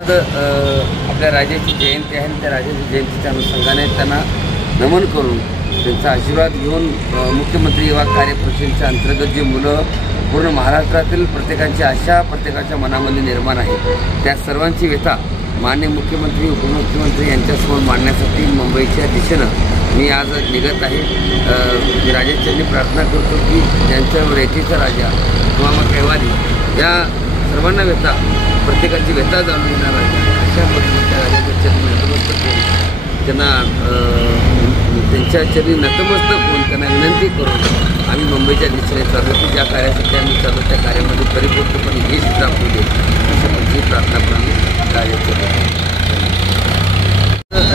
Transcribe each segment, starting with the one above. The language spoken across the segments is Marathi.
आपल्या राजाची जयंती आहे. त्या राजाची जयंतीच्या अनुषंगाने त्यांना नमन करून त्यांचा आशीर्वाद घेऊन मुख्यमंत्री युवा कार्यपरिषदेच्या अंतर्गत जे मुलं पूर्ण महाराष्ट्रातील प्रत्येकाची आशा प्रत्येकाच्या मनामध्ये निर्माण आहे, त्या सर्वांची व्यथा माननीय मुख्यमंत्री उपमुख्यमंत्री यांच्यासमोर मांडण्यासाठी मुंबईच्या दिशेनं मी आज निघत आहे. मी राजाच्यांनी प्रार्थना करतो की त्यांच्यावर रेतीचा राजा किंवा मग कैवारी या सर्वांना व्यथा प्रत्येकाची व्यथा जाणून घेणार आहे. अशा पद्धतीच्या राजाच्या चरणी नतमस्तक होऊन त्यांना त्यांच्या चरणी नतमस्तक होऊन त्यांना विनंती करून आम्ही मुंबईच्या दिशेने चालू की ज्या कार्यासाठी आम्ही चालू त्या कार्यामध्ये परिपूर्णपणे यश प्राप्त होते अशा पद्धतीची प्रार्थना करून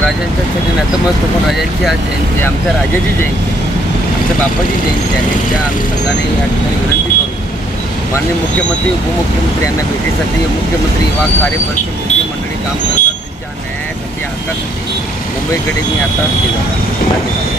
राजांच्या चरणी नतमस्तक होऊन राजांची आज जयंती आमच्या राजाची जयंती आमच्या बापाची जयंती आहे. त्या अनुषंगाने या ठिकाणी विनंती करून माननीय मुख्यमंत्री उपमुख्यमंत्री यांना भेटीसाठी मुख्यमंत्री युवा कार्यपरिषदेची जी मंडळी काम करतात त्यांच्या न्यायासाठी हक्कासाठी मुंबईकडे मी आता निघालो. धन्यवाद.